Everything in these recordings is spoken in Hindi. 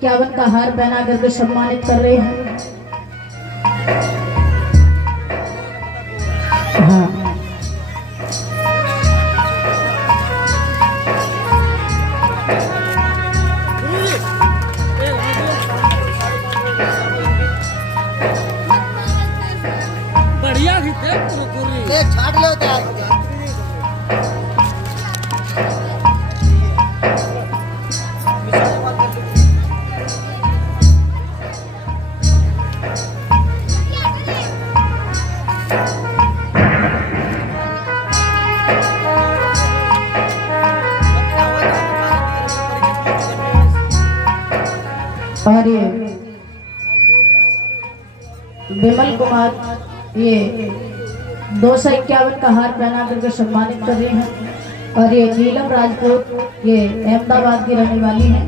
51 का हार पहना करके सम्मानित कर रहे हैं। हाँ बढ़िया थी छाट लो और ये विमल कुमार ये 251 का हार पहना करके सम्मानित कर रहे हैं। और ये नीलम राजपूत ये अहमदाबाद की रहने वाली हैं,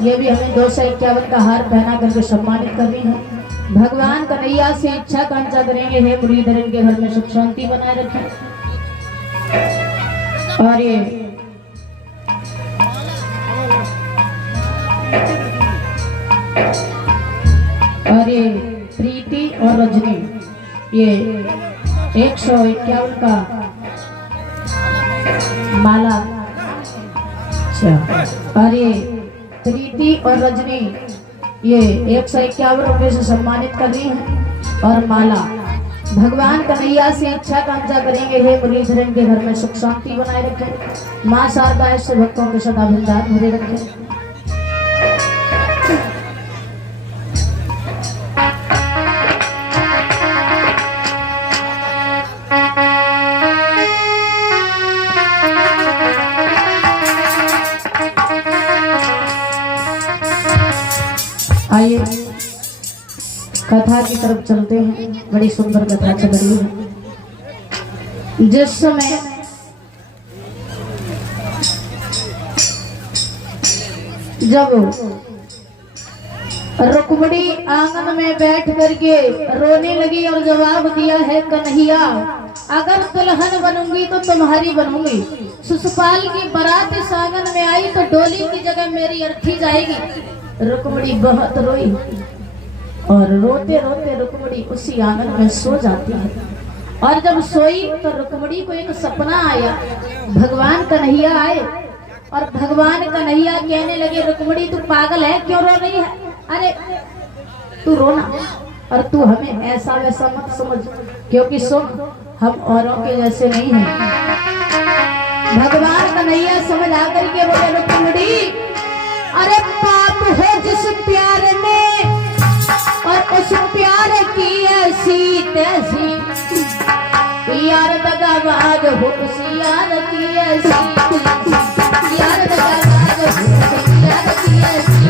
ये भी हमें 251 का हार पहना करके सम्मानित कर रही हैं। भगवान कन्हैया से इच्छा कांक्षा करेंगे, हे मुरलीधरन के घर में सुख शांति बनाए रखें। और ये प्रीति और रजनी ये 151 का माला। अच्छा, और ये प्रीति और रजनी ये 151 रुपये से सम्मानित कर रही हैं। और माला भगवान कन्हैया से इच्छा कांक्षा करेंगे, हे मुरलीधरन के घर में सुख शांति बनाए रखें। माँ शारदा ऐसे भक्तों के सदा भंडार भरे रखें। आइए कथा की तरफ चलते हैं। बड़ी सुंदर कथा चल रही है। जिस समय जब रुक्मिणी आंगन में बैठ करके रोने लगी और जवाब दिया है, कन्हैया अगर दुल्हन बनूंगी तो तुम्हारी बनूंगी। सुसपाल की बारात इस आंगन में आई तो डोली की जगह मेरी अर्थी जाएगी। रुक्मिणी बहुत रोई और रोते रोते रुक्मिणी उसी आंगन में सो जाती है। और जब सोई तो रुक्मिणी को एक सपना आया, भगवान कन्हैया आए और भगवान कन्हैया कहने लगे, रुक्मिणी तू पागल है, क्यों रो रही है? अरे तू रोना और तू हमें ऐसा वैसा मत समझ, क्योंकि सुख हम औरों के जैसे नहीं है। भगवान कन्हैया समझ आकर के बोले, रुक्मिणी अरे पाप है जिस प्यार में और उस प्यार की ऐसी तैसी, यार दगाबाज हो उस यार की ऐसी, यार दगाबाज हो उस यार की ऐसी।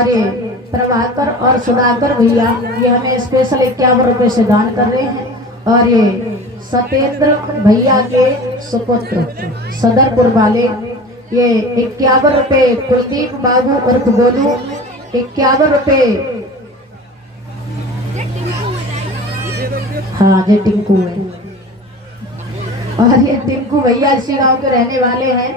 और ये प्रभाकर और सुधाकर भैया ये हमें स्पेशल 51 रुपए से दान कर रहे हैं। और ये सत्येंद्र भैया के सुपुत्र सदरपुर वाले ये 51 रुपए, कुलदीप बाबू उर्फ गोलू 51 रुपए, हाँ ये टिंकू है। और ये टिंकू भैया इसी गांव के रहने वाले हैं,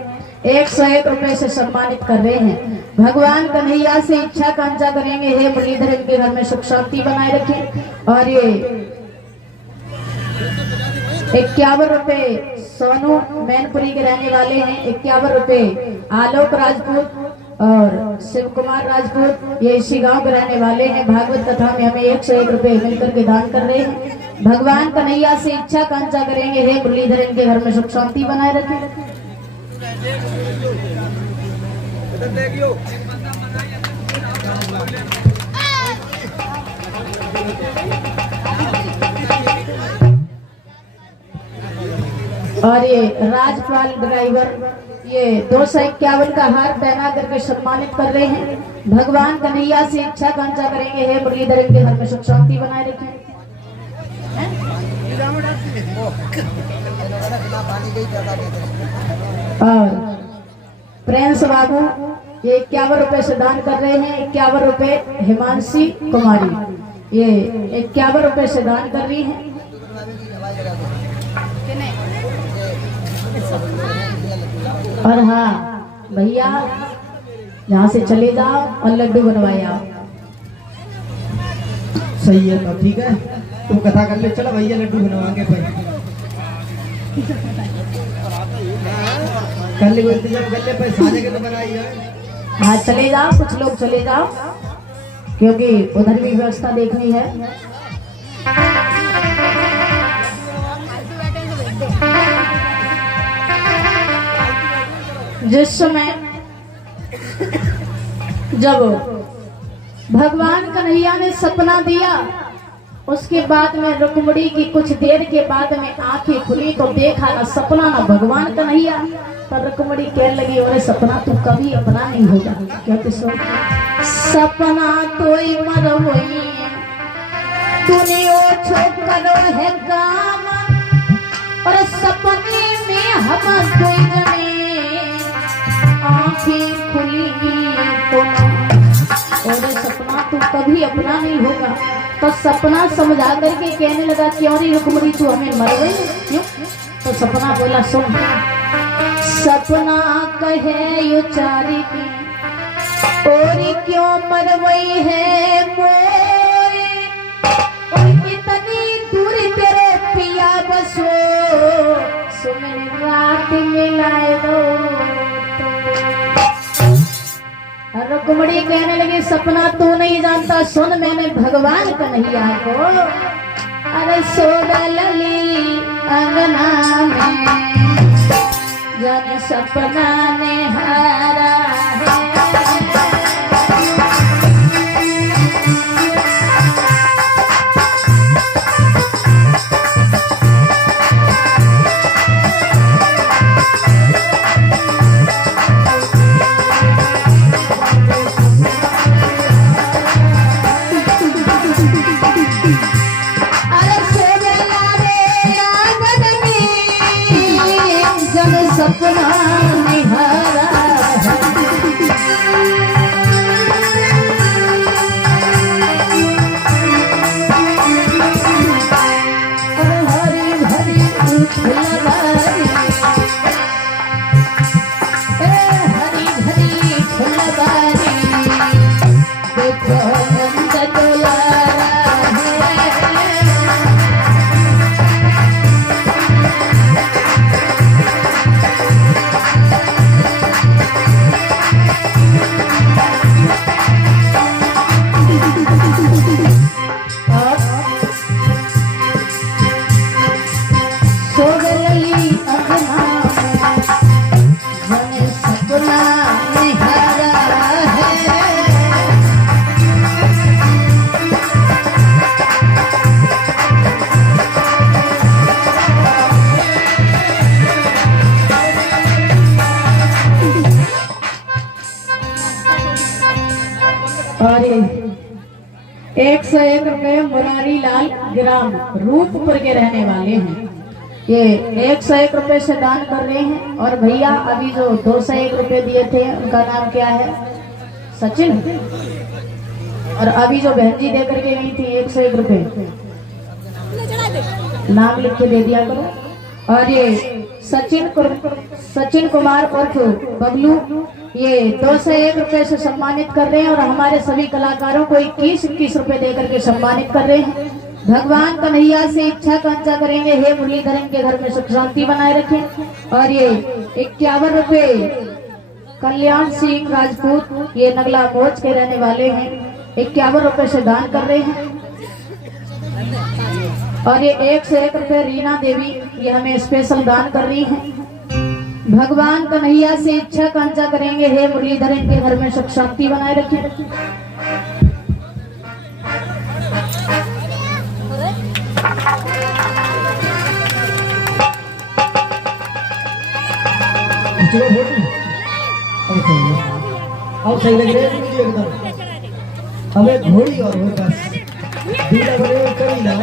101 रुपए से सम्मानित कर रहे हैं। भगवान कन्हैया से इच्छा कांक्षा करेंगे, हे मुरलीधर इनके घर में सुख शांति बनाए रखें। और ये 51 रुपए सोनू मैनपुरी के रहने वाले हैं, 51 रुपए आलोक राजपूत और शिव कुमार राजपूत ये इसी गांव के रहने वाले हैं। भागवत कथा में हमें 101 रुपए मिलकर के दान कर रहे हैं। भगवान कन्हैया से इच्छा कांक्षा करेंगे, हे मुरलीधर इनके घर में सुख शांति बनाए रखें। और ये राजपाल ड्राइवर ये 251 का हार पहना करके सम्मानित कर रहे हैं। भगवान कन्हैया से इच्छा कांक्षा करेंगे, हे मुरलीधर इनके घर में सुख शांति बनाए रखें। और प्रिंस बाबू ये 51 रुपए से दान कर रहे हैं, 51 रुपए हिमांशी कुमारी ये 51 रुपए से दान कर रही हैं। और हाँ भैया यहाँ से चले जाओ और लड्डू बनवाए आओ। सही है, तो ठीक है, तुम कथा कर ले, चलो भैया लड्डू बनवाएंगे कर ले इंतजाम कर ले, साझे के तो बनाई है। हाँ चले जाओ, कुछ लोग चले जाओ क्योंकि उधर भी व्यवस्था देखनी है। जिस समय जब भगवान कन्हैया ने सपना दिया उसके बाद में रुक्मणी की कुछ देर के बाद में आंखें खुली तो देखा ना सपना ना भगवान कन्हैया। पर रुक्मणी कहने लगी, अरे सपना तू कभी अपना नहीं होगा। क्या सपना तो मरवई दुनिया छोकरो है काम और सपने में हम कोई जने आंखें खुली तो और सपना तू कभी अपना नहीं होगा। तो सपना समझा करके कहने लगा, क्यों नहीं रुक्मणी तू हमें मर गई क्यों? तो सपना बोला, सुन सपना कहे यो चारी की और क्यों मरवई है मोरे और इतनी दूर तेरे पिया बसो सुन रात मिलाए दो। रुक्मणी कहने लगी, सपना तू नहीं जानता, सुन मैंने भगवान कन्हैया को अरे सोदा लली अंगना में जन सपना ने हारा है। सपना निहारा है और 101 रुपए मुरारी लाल ग्राम रूपपुर के रहने वाले हैं। ये 101 रुपए से दान कर रहे हैं। और भैया अभी जो 201 रुपए दिए थे उनका नाम क्या है? सचिन। और अभी जो बहन जी दे करके गई थी 101 रुपए, नाम लिख के दे दिया करो। और ये सचिन कुमार उर्फ बबलू, ये 201 रुपए से सम्मानित कर रहे हैं। और हमारे सभी कलाकारों को 21 रुपए दे करके सम्मानित कर रहे हैं। भगवान कन्हैया से इच्छा कांक्षा करेंगे, हे मुरलीधरन के घर में सुख शांति बनाए रखें। और ये 51 रुपए कल्याण सिंह राजपूत, ये नगला मोच के रहने वाले हैं, 51 रुपए से दान कर रहे हैं। और ये 101 रुपए रीना देवी, ये हमें स्पेशल दान कर रही हैं। भगवान कन्हैया से इच्छा कांक्षा करेंगे, हे मुरलीधरन के घर में सुख शांति बनाए रखें। अब सही लग रहा है मुझे एकदम। हमें घोड़ी और बस दूल्हा बने करी ना।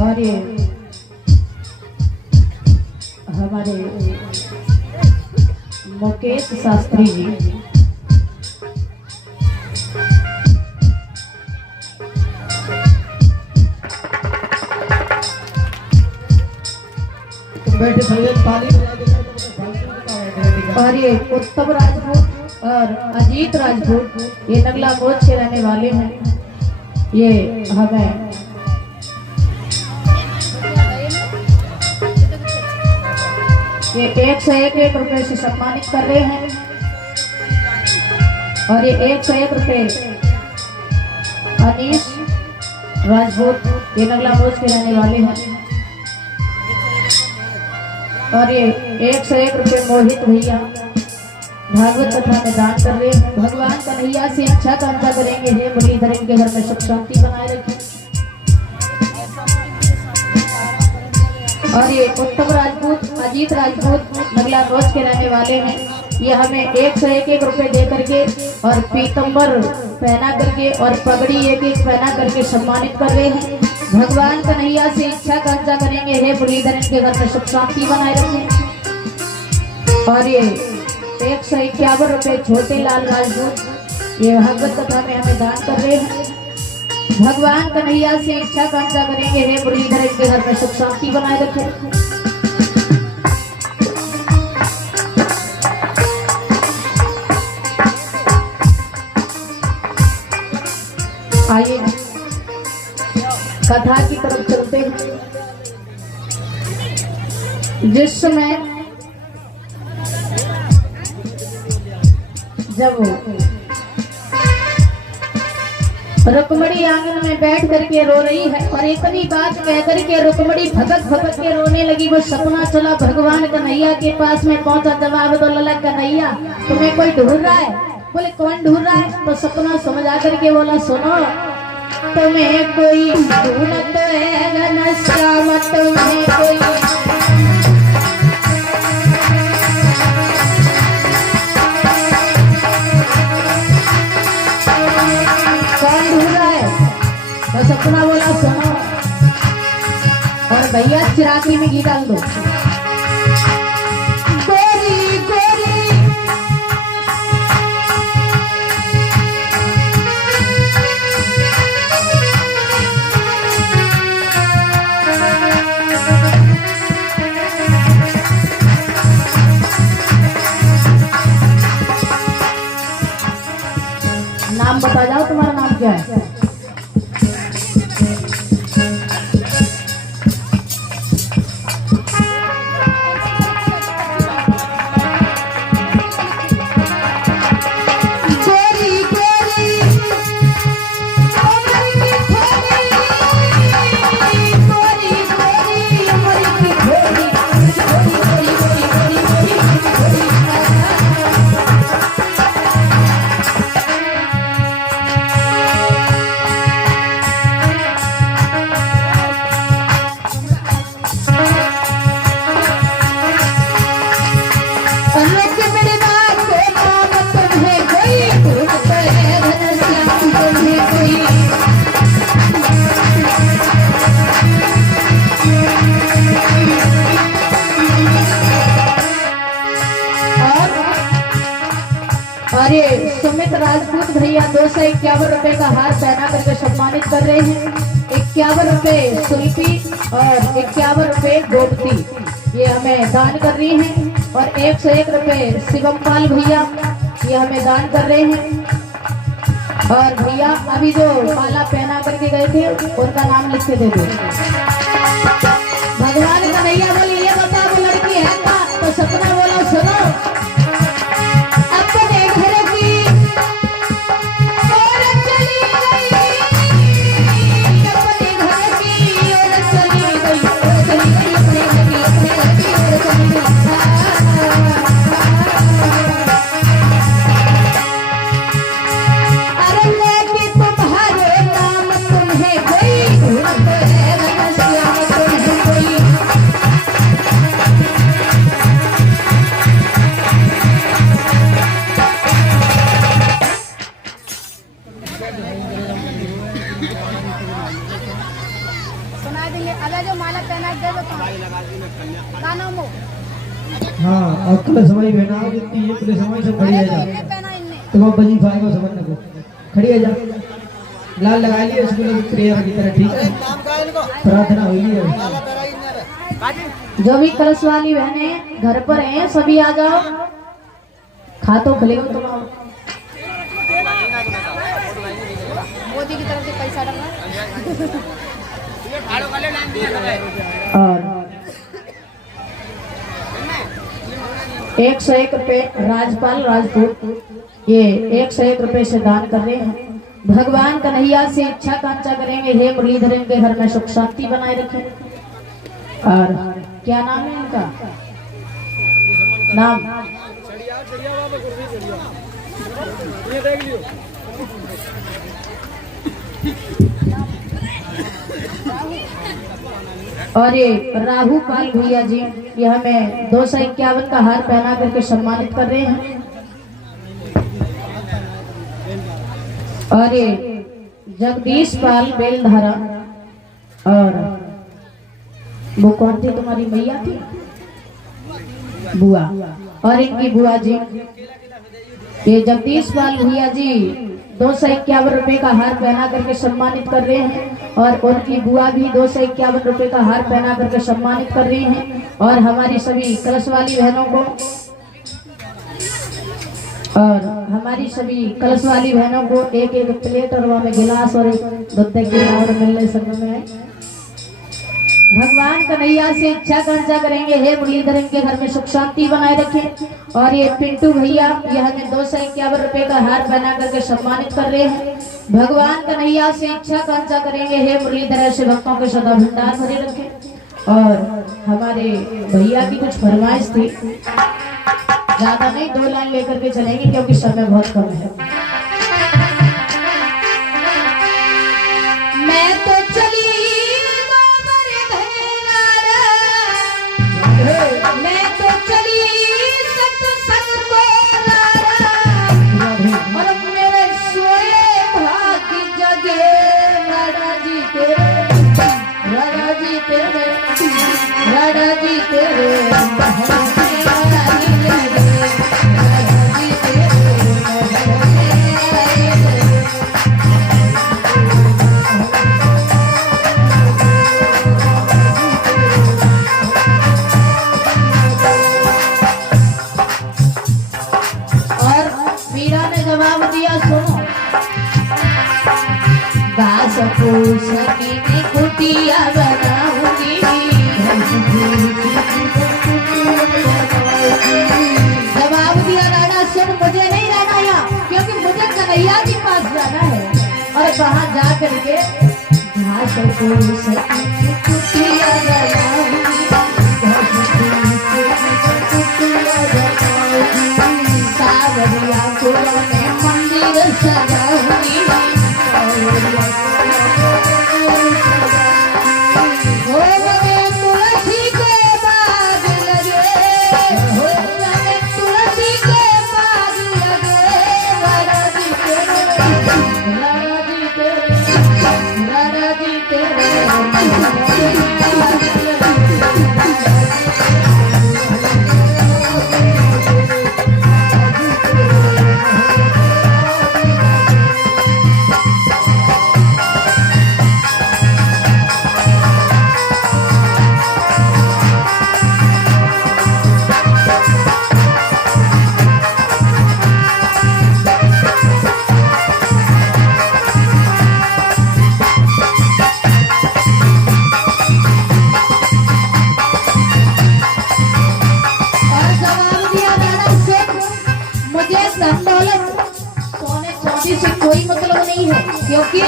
और ये हमारे मुकेश शास्त्री जी, बैठे भैया ताली बजा देते। और ये उत्तम राजपूत और अजीत राजपूत, ये नगला मोच के रहने वाले हैं। ये हमें ये 101 रुपए से सम्मानित कर रहे हैं। और ये 101 रुपए अनीश राजपूत, ये नगला मोच के रहने वाले हैं। और ये 101 रुपए मोहित भैया भागवत कथा में दान कर रहे हैं। भगवान कन्हैया से इच्छा कांक्षा करेंगे, हे मुरलीधरन के घर में सुख शांति बनाए रखें। और ये उत्तम राजपूत अजीत राजपूत नगला मोच के रहने वाले हैं। ये हमें 101 रुपए दे करके और पीतम्बर पहना करके और पगड़ी एक पहना करके सम्मानित कर रहे हैं। भगवान कन्हैया से इच्छा कांक्षा करेंगे, हे मुरलीधरन के घर में सुख शांति बनाए रखें। और ये 151 रुपए छोटे लाल राजपूत, ये भागवत कथा में हमें दान कर रहे हैं। भगवान कन्हैया से इच्छा कांक्षा करेंगे, हे मुरलीधरन के घर में सुख शांति बनाए रखें। आइए कथा की तरफ चलते हैं। जिस समय जब रुक्मणी आंगन में बैठ करके रो रही है और इतनी बात कह करके रुक्मणी भगत भगत के रोने लगी। वो सपना चला भगवान कन्हैया के पास में पहुंचा। जवाब दो लला कन्हैया, तुम्हें कोई ढूंढ रहा है? बोले कौन ढूंढ रहा है? तो सपना समझा करके बोला, सुनो तुम्हें कोई ढूंढत है घनश्याम, तुम्हें कोई कौन ढूंढ रहा है? तो सपना बोला सुनो, और भैया चिरागी में घी डाल दो। गोरी गोरी बताओ तुम्हारा नाम क्या है? और ये सुमित राजपूत भैया 251 रुपए का हार पहना करके सम्मानित कर रहे हैं। 51 रुपए सुल्फी और 51 रुपए गोपती ये हमें दान कर रही हैं। और 101 रुपए शिवम पाल भैया ये हमें दान कर रहे हैं। और भैया अभी जो माला पहना करके गए थे उनका नाम लिख के दे दो। भगवान का भैया बोली ये बता वो लड़की है का? तो सपना बोला सुनो हाँ और कल समय में ना जितनी ये पूरे समय से खड़ी है जा तुम अब बजी भाई को समझ नको खड़ी है जा लाल लगा लिए इसको प्रेयर की तरह ठीक है प्रार्थना हुई है। जो भी कलश वाली बहनें घर पर हैं सभी आ जाओ खा तो खलेगा तुम मोदी की तरफ से पैसा डालना। और 101 रुपए राजपाल राजपूत ये 101 रुपए से दान कर रहे हैं। भगवान कन्हैया से इच्छा कांक्षा करेंगे हे मुरलीधर इनके घर में सुख शांति बनाए रखें। और क्या नाम है इनका? नाम और ये राहु पाल भैया जी ये हमें 251 का हार पहना करके सम्मानित कर रहे हैं। और ये जगदीश पाल बेलधारा और वो कौन थी तुम्हारी मैया थी? बुआ। और इनकी बुआ जी ये जगदीश पाल भैया जी 251 रुपए का हार पहना करके सम्मानित कर रहे हैं। और उनकी बुआ भी 251 रुपए का हार पहना करके सम्मानित कर रही हैं। और हमारी सभी कलश वाली बहनों को एक एक प्लेट और वहाँ में गिलास और एक दूध की और मिलने समय में भगवान कन्हैया से इच्छा कांक्षा करेंगे हे मुरलीधर इनके घर में सुख शांति बनाए रखें। और ये पिंटू भैया ये हमें 251 रुपए का हार पहना करके सम्मानित कर रहे हैं। भगवान कन्हैया से इच्छा कांक्षा करेंगे हे मुरलीधर ऐसे भक्तों के सदा भंडार भरे रखें। और हमारे भैया की कुछ फरमाइश थी, ज्यादा नहीं 2 लाइन लेकर के चलेंगे क्योंकि समय बहुत कम है। मैं तो चली मैं तो चली सत्संग को और मेरे सोए भाग्य जगे राधा जी तेरे राधा जी तेरे राधा जी तेरे मीरा ने जवाब दिया सुनो घास फूस की मैं कुटिया बनाऊंगी। जवाब दिया राणा सुन मुझे नहीं रहना यहाँ, क्योंकि मुझे कन्हैया के पास जाना है और वहां जा करके घास फूस की कुटिया बनाऊंगी। सावरिया को मैं मंदिर सजाऊंगी। तुलसी के बाग लगे, तुलसी के बाग लगे, राधा जी तेरे, राधा जी तेरे। से कोई मतलब नहीं है, क्योंकि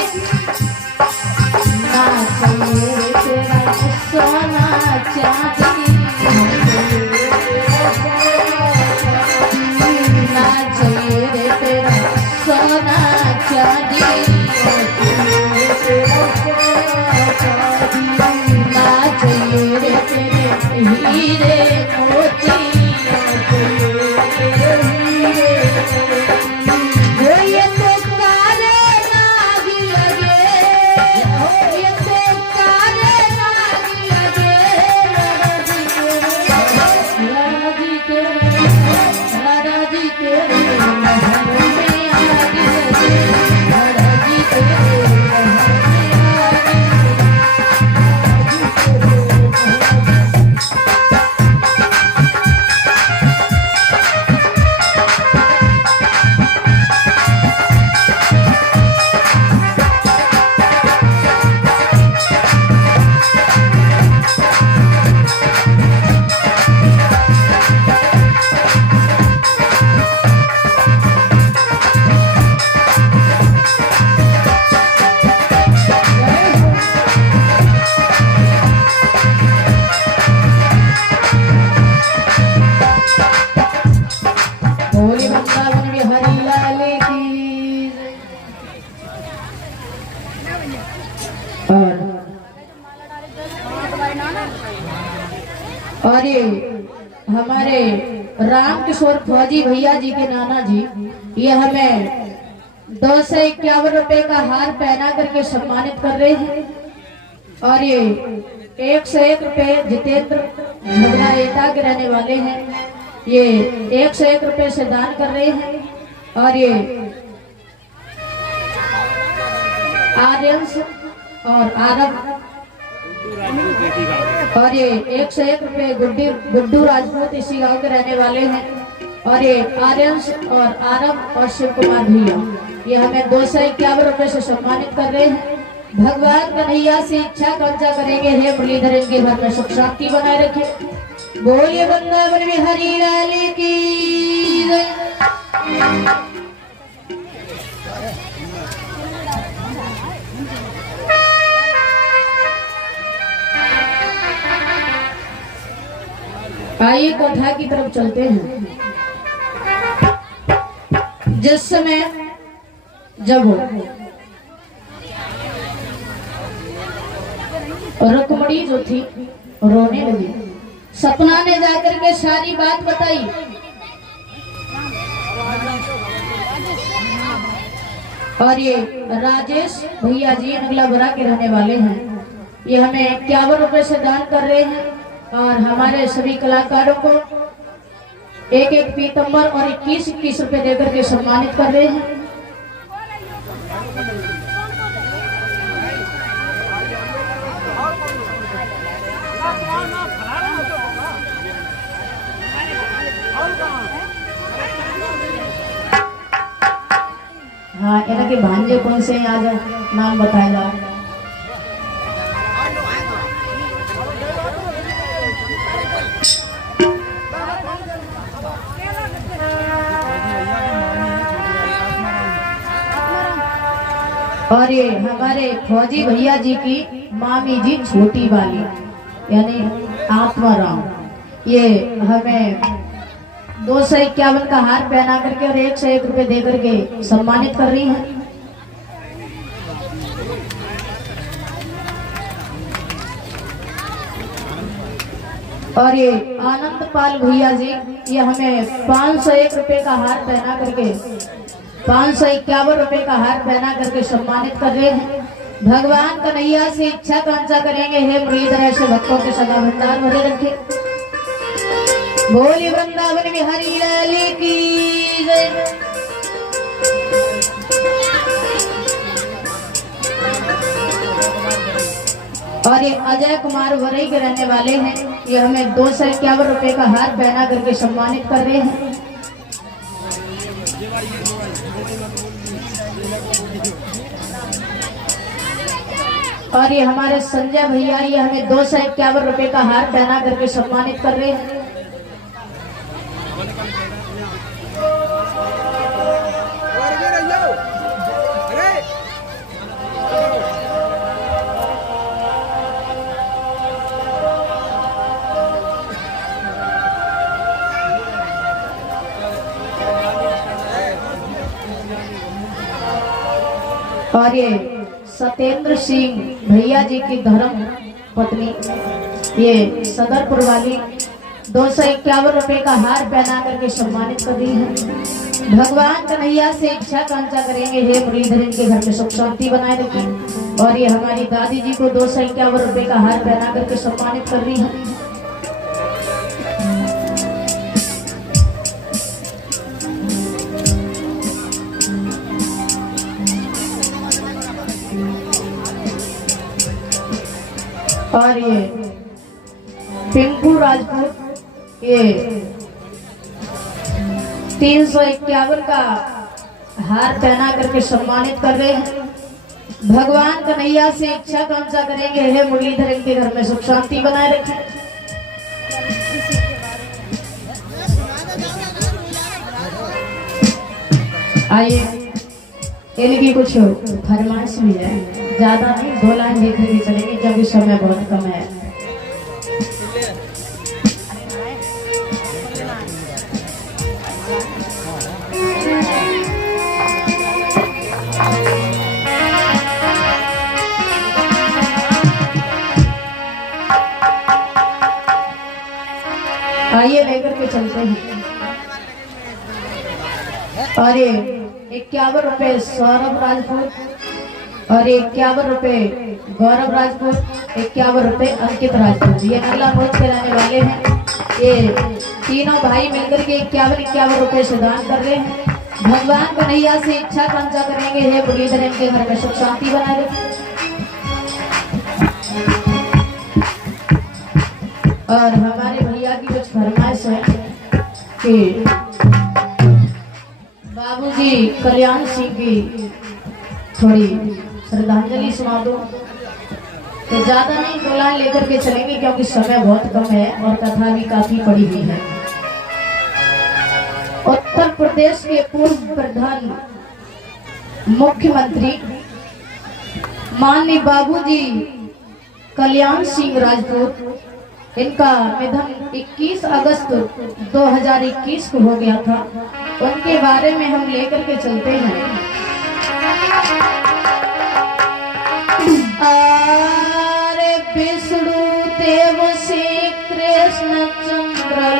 ना चाहिए तेरा सोना चांदी, ना चाहिए रे तेरा सोना चांदी, ना चाहिए रे तेरे हीरे मोती। और ये हमारे राम किशोर फौजी भैया जी के नाना जी, ये हमें 251 रुपए का हार पहना करके सम्मानित कर रहे हैं। और ये 101 रुपए जितेंद्र झगड़ा एटा के रहने वाले हैं, ये 101 रुपए से दान कर रहे हैं। और ये आर्यंस और आरब, और ये 101 रुपए गुड्डू राजपूत इसी गांव के रहने वाले हैं। और ये आर्यंस और आरब और शिव कुमार भैया, ये हमें 251 रुपए से सम्मानित कर रहे हैं। भगवान कन्हैया से इच्छा कांक्षा करेंगे, हे मुरलीधर इनके घर में सुख शांति बनाए रखे। बोलिए वृंदावन बिहारी लाल की जय। आइए कथा की तरफ चलते हैं। जिस समय जब रुक्मणी जो थी रोने लगी, सपना ने जाकर के सारी बात बताई। और ये राजेश भैया जी नगला बरा के रहने वाले हैं, ये हमें 51 रुपए से दान कर रहे हैं। और हमारे सभी कलाकारों को एक एक पीतम्बर और 21-21 रुपए देकर के सम्मानित कर रहे हैं। इनके भांजे कौन से हैं आज नाम बताएगा। और ये हमारे फौजी भैया जी की मामी जी छोटी वाली यानी आत्माराम, ये हमें 251 का हार पहना करके और 101 रुपए दे करके सम्मानित कर रही हैं। और ये आनंद पाल भैया जी, ये हमें 501 रुपए का हार पहना करके 551 रुपए का हार पहना करके सम्मानित कर रहे हैं। भगवान कन्हैया से इच्छा कांक्षा करेंगे, हे मुरलीधर ऐसे भक्तों के सदा भंडार भरे रखे। बोली वृंदावन बिहारी लाल की जय। और ये अजय कुमार वरई के रहने वाले हैं, ये हमें 251 रुपए का हार पहना करके सम्मानित कर रहे हैं। और ये हमारे संजय भैया, ये हमें 251 रुपए का हार पहना करके सम्मानित कर रहे हैं। और ये सत्येंद्र सिंह भैया जी की धर्म पत्नी, ये सदरपुर वाली 251 रुपए का हार पहना करके सम्मानित कर रही है। भगवान कन्हैया से इच्छा कांक्षा करेंगे, हे मुरलीधर इनके घर में सुख शांति बनाए रखें। और ये हमारी दादी जी को 251 रुपए का हार पहना करके सम्मानित कर रही है। और ये पिंकू राजपूत, ये 351 का हार पहना करके सम्मानित कर रहे हैं। भगवान कन्हैया से इच्छा कांक्षा करेंगे, हे मुरलीधर इनके घर में सुख शांति बनाए रखें। आइए, इनकी कुछ फरमाइश भी है, ज्यादा नहीं, 2 लाइन लिखने की चलेगी क्योंकि समय बहुत कम है। आइए लेकर के चलते हैं। और ये 51 रुपए सौरभ राजपूत और 51 रुपए गौरव राजपूत, 51 रुपए अंकित राजपूत, ये नल्ला मोच के रहने वाले हैं। ये तीनों भाई मिलकर के 51 रुपए से दान कर रहे हैं। भगवान कन्हैया से इच्छा कांक्षा करेंगे, हे मुरलीधर इनके घर में सुख शांति बनाए रखें। और हमारे भैया की कुछ फरमाइश है कि बाबूजी कल्याण सिंह की थोड़ी श्रद्धांजलि सुना दो। तो ज्यादा नहीं, 2 लाइन लेकर के चलेंगे क्योंकि समय बहुत कम है और कथा भी काफी पड़ी हुई है। उत्तर प्रदेश के पूर्व प्रधान मुख्यमंत्री माननीय बाबूजी कल्याण सिंह राजपूत, इनका निधन 21 अगस्त 2021 को हो गया था। उनके बारे में हम लेकर के चलते हैं। आरे विष्णु देव श्री कृष्ण चंद्र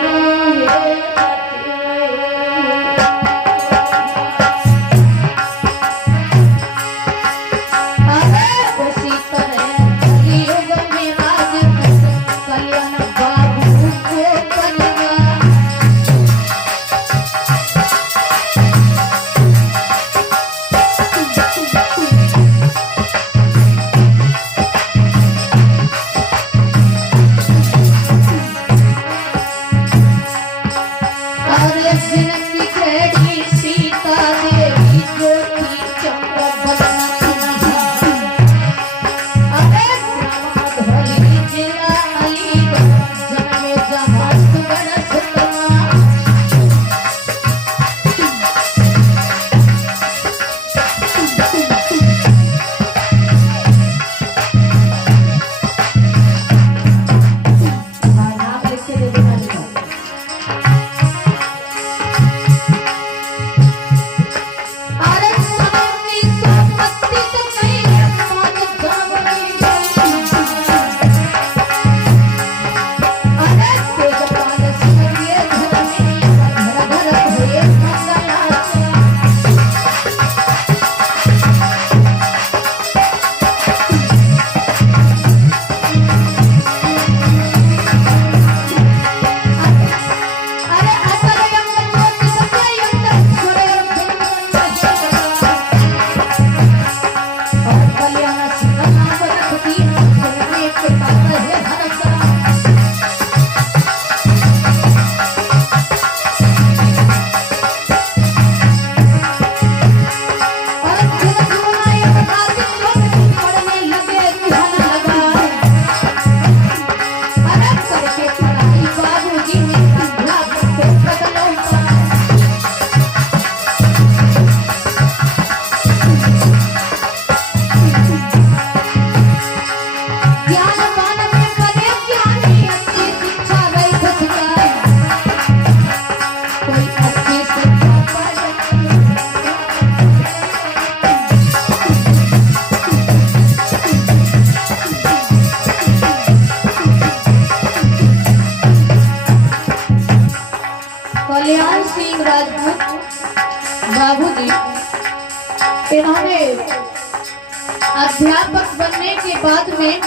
अध्यापक बनने के बाद में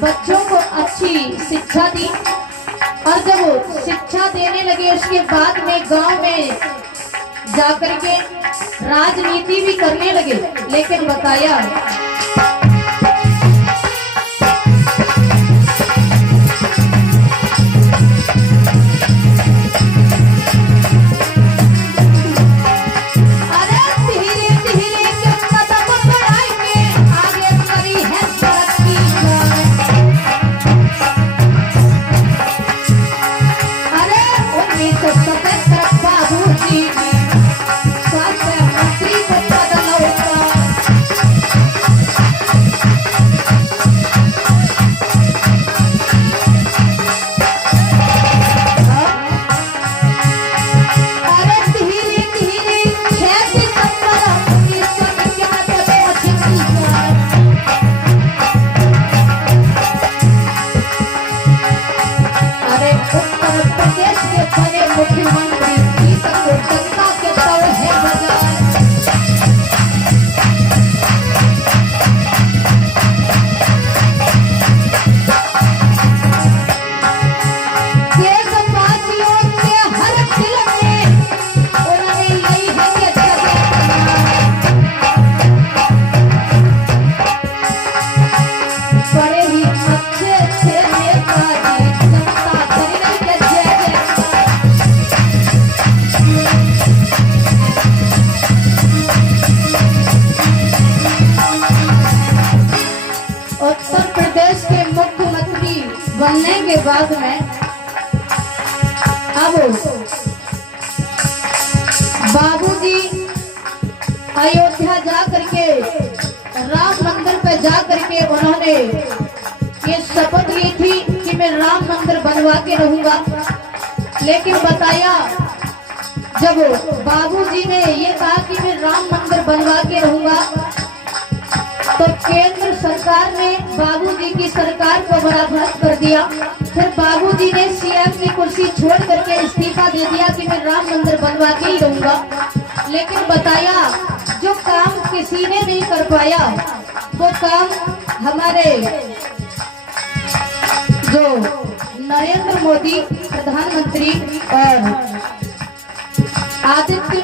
बच्चों को अच्छी शिक्षा दी और जब वो शिक्षा देने लगे उसके बाद में गांव में जाकर के राजनीति भी करने लगे। लेकिन बताया बनने के बाद में अब बाबूजी अयोध्या जा करके राम मंदिर पे जा करके उन्होंने ये शपथ ली थी कि मैं राम मंदिर बनवा के रहूंगा। लेकिन बताया जब बाबूजी ने ये कहा कि मैं राम मंदिर बनवा के रहूंगा तो केंद्र सरकार ने बाबूजी की सरकार को बर्खास्त कर दिया। फिर बाबूजी ने सीएम की कुर्सी छोड़ करके इस्तीफा दे दिया कि मैं राम मंदिर बनवा के ही रहूंगा। लेकिन बताया जो काम किसी ने नहीं कर पाया वो काम हमारे जो नरेंद्र मोदी प्रधानमंत्री और आदित्य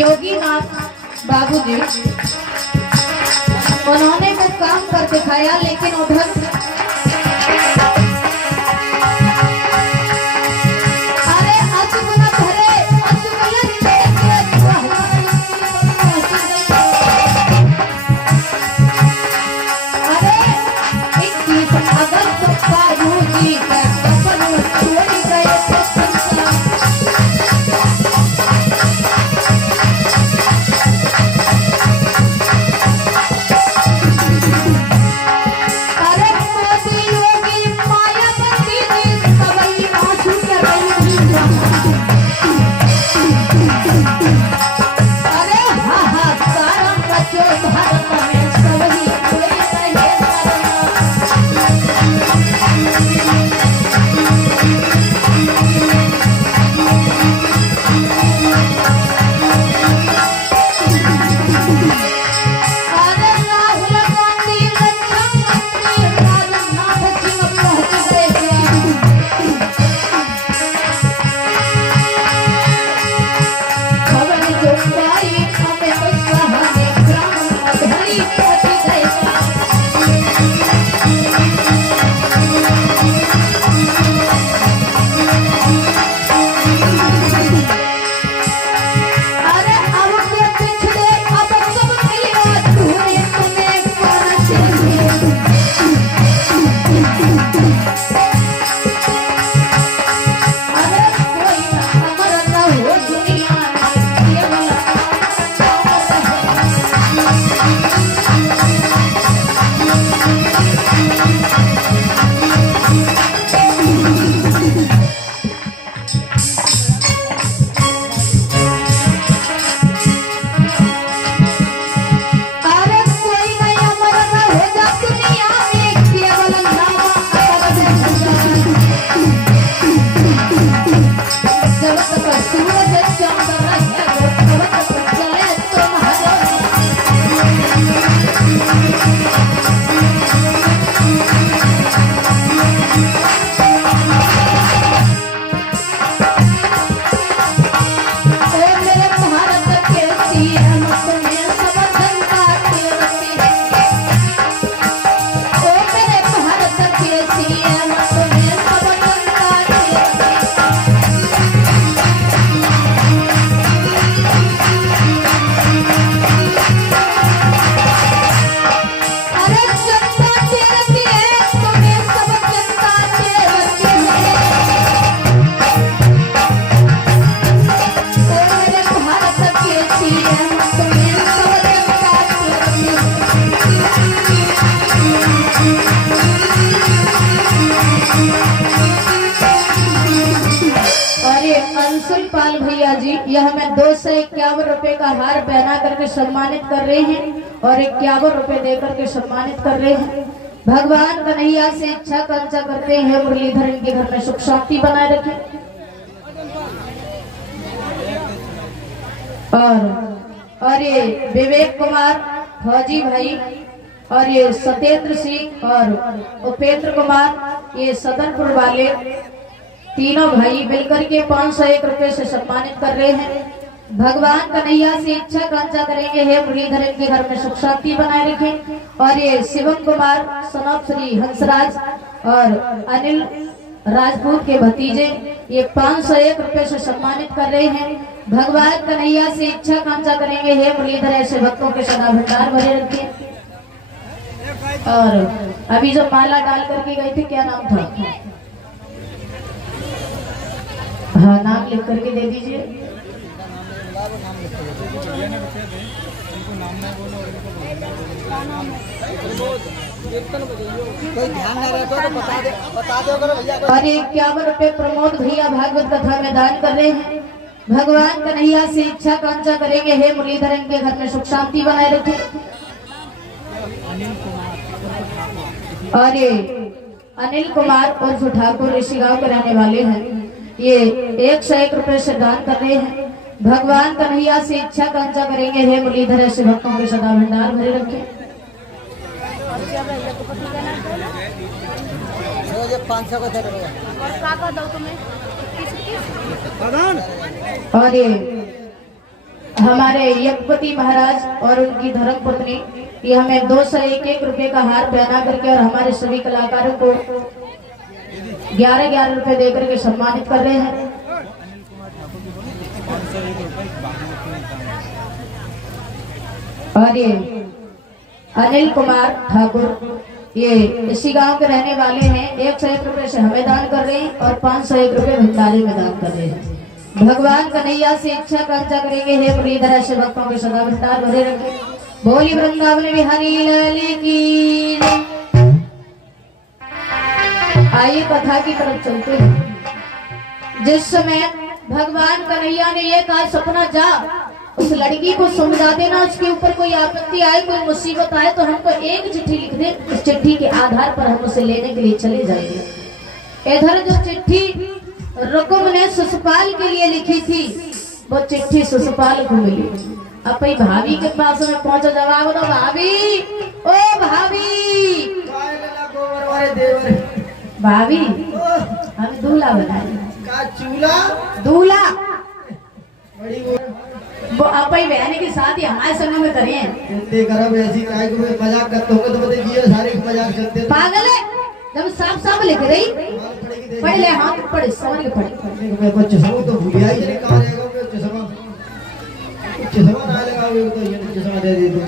योगी नाथ बाबूजी उन्होंने वो काम कर दिखाया। लेकिन उधर अरे अरे 21 अगस्त बाबूजी का सपन छोड़ गए अरे ये हमें 251 रुपए का हार पहना करके सम्मानित कर रहे हैं और 51 रुपए दे करके सम्मानित कर रहे हैं। भगवान कन्हैया से इच्छा कांक्षा करते हैं मुरलीधर इनके घर में सुख शांति बनाए रखे। और ये विवेक कुमार फौजी भाई और ये सत्येंद्र सिंह और उपेंद्र कुमार ये सदनपुर वाले तीनों भाई मिलकर के 501 रुपए से सम्मानित कर रहे हैं। भगवान कन्हैया से इच्छा कांक्षा करेंगे हे मुरलीधर इनके घर में सुख शांति बनाए रखें। और ये शिवम कुमार सनब श्री हंसराज और अनिल राजपूत के भतीजे ये 501 रुपए से सम्मानित कर रहे हैं। भगवान कन्हैया से इच्छा कांक्षा करेंगे हे मुरलीधर ऐसे भक्तों के सदा भंडार भरे रखें। और अभी जो माला डाल करके गए थे क्या नाम था? हाँ नाम लिख करके दे दीजिए। और 51 रुपए प्रमोद भैया भागवत कथा में दान कर रहे हैं। भगवान कन्हैया से इच्छा कांक्षा करेंगे हे मुरलीधर इनके घर में सुख शांति बनाए रखे। और ये अनिल कुमार उर्फ ठाकुर ऋषि गांव के रहने वाले हैं, ये 101 रुपए से दान कर रहे हैं। भगवान कन्हैया से इच्छा कांक्षा करेंगे हे मुरलीधर ऐसे भक्तों के सदा भंडार भरे रखे। 500 को और ये हमारे यज्ञपति महाराज और उनकी धर्म पत्नी ये हमें 201 रुपए का हार पहना करके और हमारे सभी कलाकारों को 11 रुपए दे करके सम्मानित कर रहे हैं। और ये अनिल कुमार ठाकुर ये इसी गांव के रहने वाले हैं, 101 रुपए से हमें दान कर रहे हैं और 501 रुपए भंडारी में दान कर रहे हैं। भगवान कन्हैया से इच्छा कांक्षा करेंगे हे मुरलीधर ऐसे भक्तों के सदा भंडार भरे रखे। बोली वृंदावन बिहारी लाल की। आइए कथा की तरफ चलते हैं। जिस समय भगवान कन्हैया ने ये कहा सपना जा उस लड़की को समझा देना, उसके ऊपर कोई आपत्ति आए कोई मुसीबत आए तो हमको एक चिट्ठी लिख दे, उस चिट्ठी के आधार पर हम उसे लेने के लिए चले जाएंगे। इधर जो चिट्ठी रुकुम ने सुसपाल के लिए लिखी थी वो चिट्ठी सुसपाल को मिली। अब भाई भाभी के पास में पहुंचा, जवाब दो भाभी, ओ भाभी, भाभी हम दूल्हा बनाए। चूल्हा दूल्हा वो आप बहन की शादी हमारे संग में करें। मजाक करते हो तो सारे मजाक करते। पागल है, जब साफ साफ लिख रही पहले हाथ पढ़े समझ के पढ़े। बच्चे सब तो भूलिया ही नहीं कहाँ रहेगा वो चश्मा, चश्मा ना लगाओगे तो ये चश्मा दे दे दो।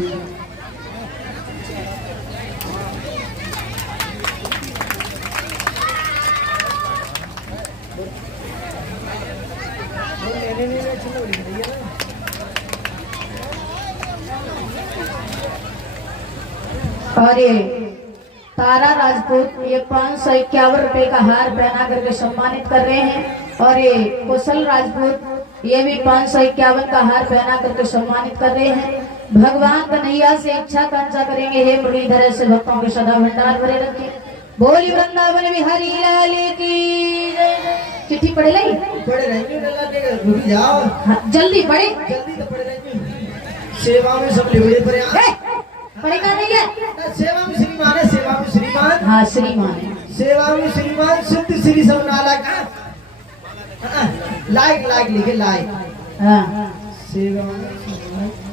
और ये तारा राजपूत ये 551 रुपए का हार पहना करके सम्मानित कर रहे हैं। और ये कुशल राजपूत ये भी 551 का हार पहना करके सम्मानित कर रहे हैं। भगवान कन्हैया से इच्छा कांक्षा करेंगे हे मुरलीधर ऐसे भक्तों के सदा भंडार भरे रखे। बोली वृंदावन बिहारी लाल की। चिट्ठी पढ़े लगी पढ़े रहेंगे जाओ। हाँ, जल्दी पढ़े, जल्दी तो पढ़े रहेंगे। सेवा में सब लिबड़े पर पढ़ेगा नहीं है। सेवा में श्रीमान है, सेवा में श्रीमान। हाँ श्रीमान, सेवा में श्रीमान शुद्ध श्री सब नाला का लाइक लाइक लिखे लाइक। हाँ सेवा में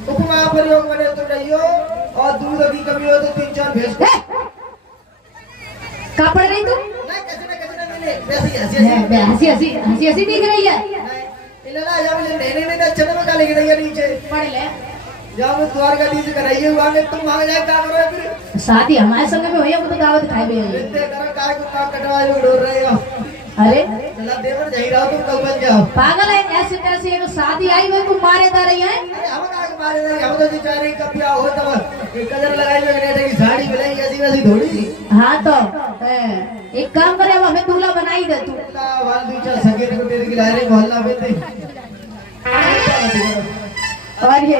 उपमा प्रयोग बने तो रहियो और दूध की कमी हो तो 3-4 भेज दो। कहाँ पढ़ रही तू? हंसी हंसी दिख रही है। नीचे पढ़ ले जब द्वारका दी कराइए हुआ में तुम वहां जाए क्या करो फिर शादी हमारे संग में होया तो दावत खाए भी इतने करो काय को का कटवाए उड़ रहे हो। अरे चला देवर जाई रहो तुम कब बन जाओ। पागल है, ऐसे तरह से एक शादी आई हुई तुम मारे जा रही है। अरे हम का मारे नहीं, हम तो बेचारे कभी हो तब एक कलर लगाई हुए नेता की साड़ी मिलाई ऐसी वैसी थोड़ी। हां तो एक काम करे अब हमें दूल्हा बनाई दे तू। वाल दूचा सगे को तेरे की लारे मोहल्ला में थे। और ये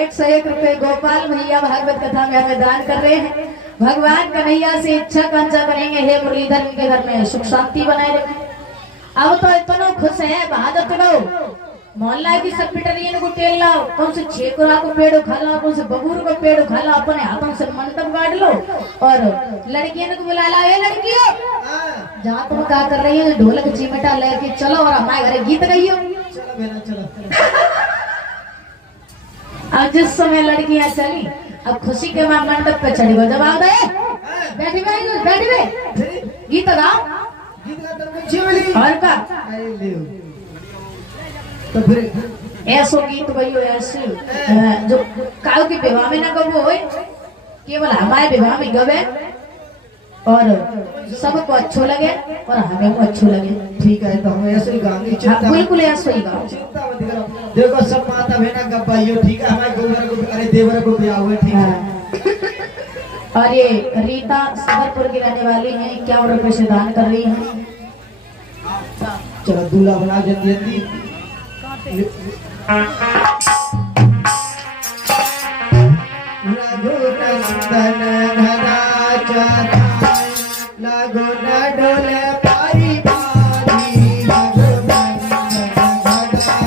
101 रुपए गोपाल भैया भागवत कथा में हमें दान कर रहे हैं। भगवान कन्हैया से इच्छा कांक्षा करेंगे, हे मुरलीधर इनके घर में सुख शांति बनाए रखें। अब तो इतना खुश है बहादुर लो मोहल्ला की सब पिटरियन को टेल लाओ, कौन से छेकुरा को पेड़ उखा लो, कौन से बबूर को पेड़ उखा लो, अपने हाथों से मंडप गाड़ लो और लड़कियों को बुला ला, लड़कियों जहाँ तुम क्या कर रही है ढोलक चिमटा लेके चलो और हमारे घर गीत गाइयो। अब जिस समय लड़कियां चली, अब खुशी के मां मंडप पे चढ़ी गो, जवाब दे बैठी बैठी गीत गाओ और का तो फिर ऐसो गीत गइयो ऐसे जो काऊ के विवाह में ना गबो होय, केवल हमारे विवाह में गवे और सबको अच्छो लगे और हमें को अच्छो लगे। ठीक है, तो हम ऐसे ही गाएंगे। हाँ, बिल्कुल ऐसे ही गाओ। चिंता मत करो, देखो सब माता बहना गब्बाइयो, ठीक है, हमारे गोबर को अरे देवर को ब्याह हुए, ठीक है। और ये रीता सबरपुर की रहने वाली हैं, 51 रुपए से दान कर रही हैं। चलो दूल्हा बना जल्दी जल्दी। रघुनंदन घना चरा लगो न डोले पारी पारी, रघुनंदन घना चरा।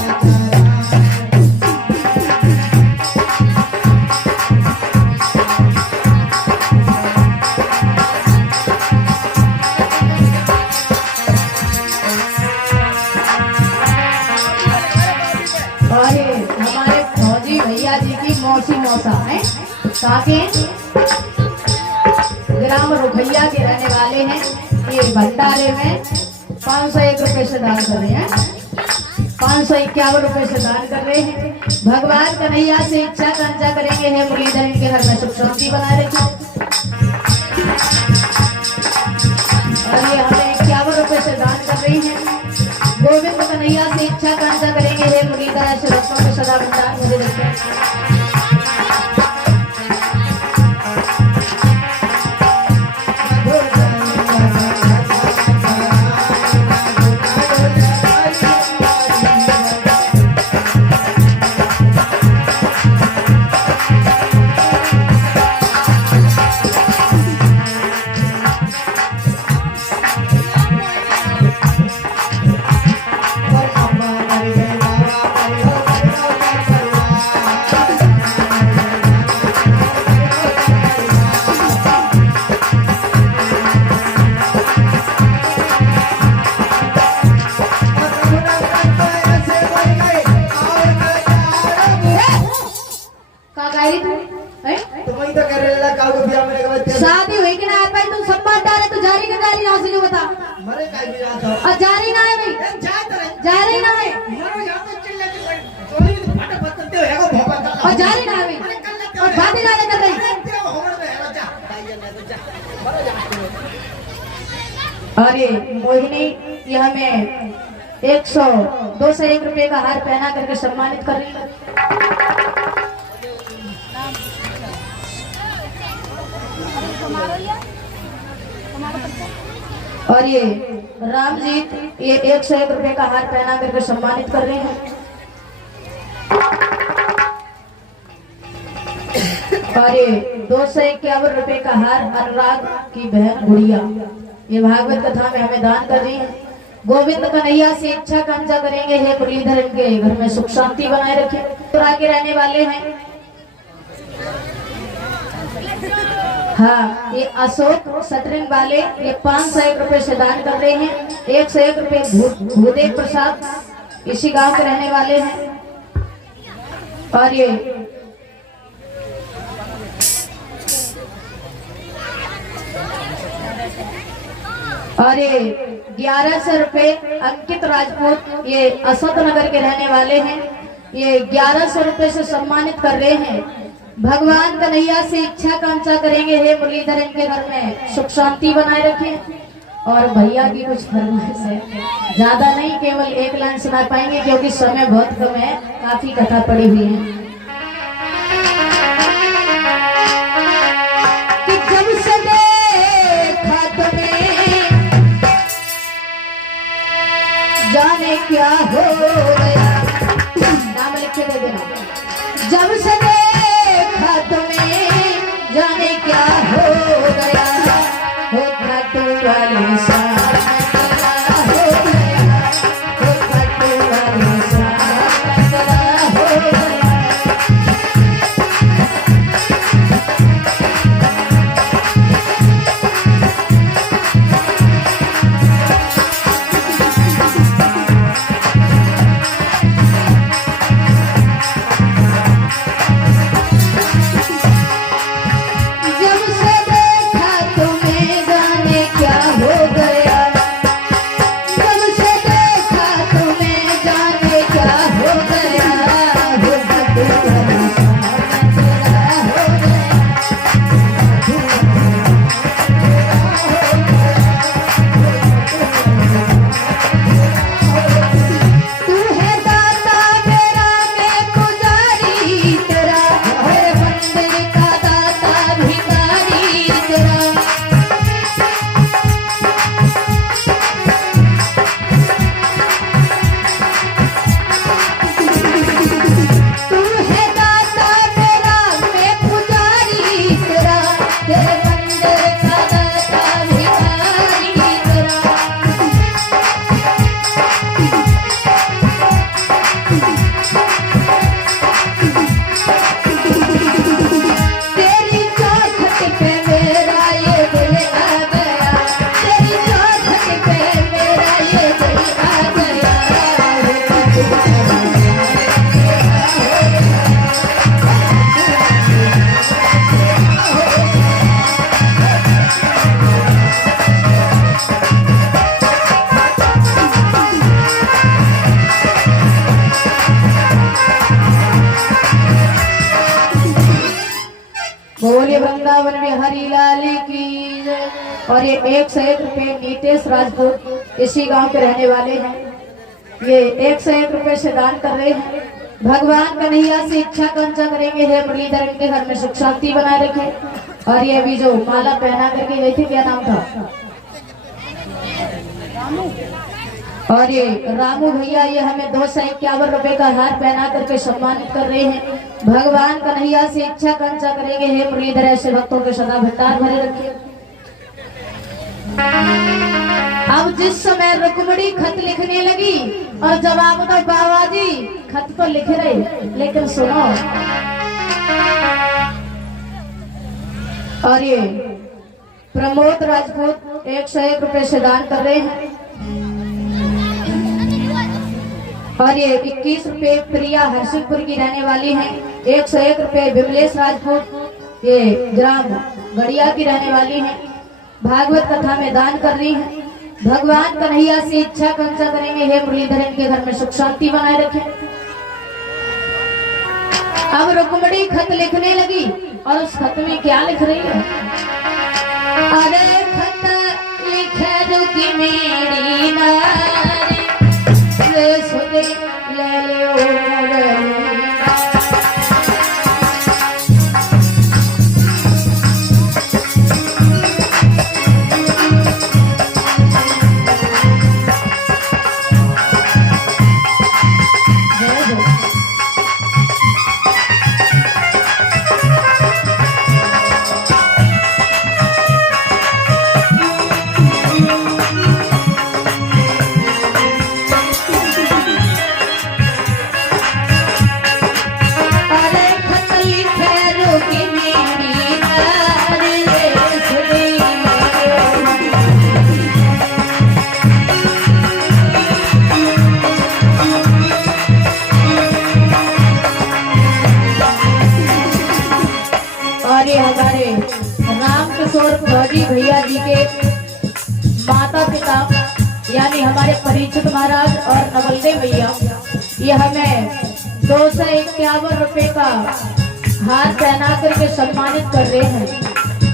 और ये हमारे फौजी भैया जी की मौसी मौसा है काके ग्राम रुखैया के रहने वाले हैं। ये भंडारे में 501 रुपए से दान कर रहे हैं, 551 रुपए से दान कर रहे हैं। भगवान कन्हैया से इच्छा कांक्षा करेंगे, हे मुरलीधर इनके घर में सुख शांति बनाए रखें। और ये हमें 51 रुपए से दान कर रही है। गोविंद कन्हैया से इच्छा कांक्षा करेंगे, हे मुरलीधर ऐसे रत्नों को सदा भंडार मुझे रखें। शादी हुई कि ना है भाई, तुम सब बात डाले तो जारी का जारी यहाँ से जो बता मरे का भी जाता और जारी ना है भाई, जारी ना है और जारी ना है भाई और बातें ज्यादा कर रही। और ये मोहिनी ये हमें 201 रुपए का हार पहना करके सम्मानित कर रही है। और ये रामजीत ये 101 रुपए का हार पहना करके सम्मानित कर रहे हैं। और ये 251 रुपए का हार अनुराग की बहन गुड़िया ये भागवत कथा में हमें दान कर रही है। गोविंद कन्हैया से इच्छा कांक्षा करेंगे, हे मुरलीधर इनके घर में सुख शांति बनाए रखे। तो आगे रहने वाले हैं हाँ, ये अशोक शटरिंग वाले ये 501 रुपए से दान कर रहे हैं। 101 रुपए भूदेव प्रसाद इसी गांव के रहने वाले हैं। और ये और ये 1100 रुपए अंकित राजपूत ये असद नगर के रहने वाले हैं। ये 1100 रुपए से सम्मानित कर रहे हैं। भगवान कन्हैया से इच्छा कांक्षा करेंगे, हे मुरलीधर इनके घर में सुख शांति बनाए रखें। और भैया की कुछ फरमाइश है, ज्यादा नहीं, केवल एक लाइन सुना पाएंगे क्योंकि समय बहुत कम है, काफी कथा पड़ी हुई है। कि जब से देखा तुम्हें जाने क्या हो गया, नाम जब से देखा तुम्हें जाने क्या हो गया, हो खाटू वाली शान तेरा हो गया, हो खाटू वाली शान तेरा हो गया। जब से देखा तुम्हें जाने क्या हो गया, जब से देखा तुम्हें जाने क्या हो गया, हो खाटू वाली शान तेरा हो गया, तू है दाता मेरा मैं पुजारी तेरा, है मंदिर का दाता भिखारी तेरा। तू है दाता मेरा मैं पुजारी तेरा, तेरे मंदिर का दाता भिखारी तेरा। तेरी चौखट पे मेरा ये दिल आ गया, तेरी चौखट पे मेरा ये दिल आ गया, हो खाटू वाली शान तेरा हो गया। बोलिए वृंदावन बिहारी लाल की जय। और ये 1 से 1 रुपये नीतेश राजपूत इसी गांव के रहने वाले हैं, ये 1 से 1 रुपये से दान कर रहे हैं। भगवान कन्हैया से इच्छा कंचा करेंगे, हे मुरलीधर इनके घर में सुख शांति बनाए रखे। और ये अभी जो माला पहना करके गई थी, क्या नाम था? और ये रामू भैया, ये हमें 251 रुपए का हार पहना करके सम्मानित कर रहे हैं। भगवान कन्हैया से इच्छा कंचा करेंगे, हे मुरलीधर ऐसे भक्तों के सदा भंडार भरे रखे। अब जिस समय रुक्मणी खत लिखने लगी और जवाब तो बाबा जी खत तो लिख रहे, लेकिन सुनो। और ये प्रमोद राजपूत 1 से 1 रुपए से दान कर रहे हैं। और ये 21 रुपए प्रिया हरसिंहपुर की रहने वाली हैं। 1 से 1 रुपए विमलेश राजपूत, ये ग्राम गड़िया की रहने वाली हैं, भागवत कथा में दान कर रही हैं। भगवान कन्हैया से इच्छा कंचा करेंगे, हे मुरलीधर इनके घर में सुख शांति बनाए रखें। अब रुक्मणी खत लिखने लगी और उस खत में क्या लिख रही है? अरे खत लिखे रुकी मेरी नारी, सुने ले लो मुरली। फौजी भैया जी के माता पिता यानी हमारे परीक्षित महाराज और नवलदेव भैया, ये हमें 251 रुपए का हार पहना करके सम्मानित कर रहे हैं।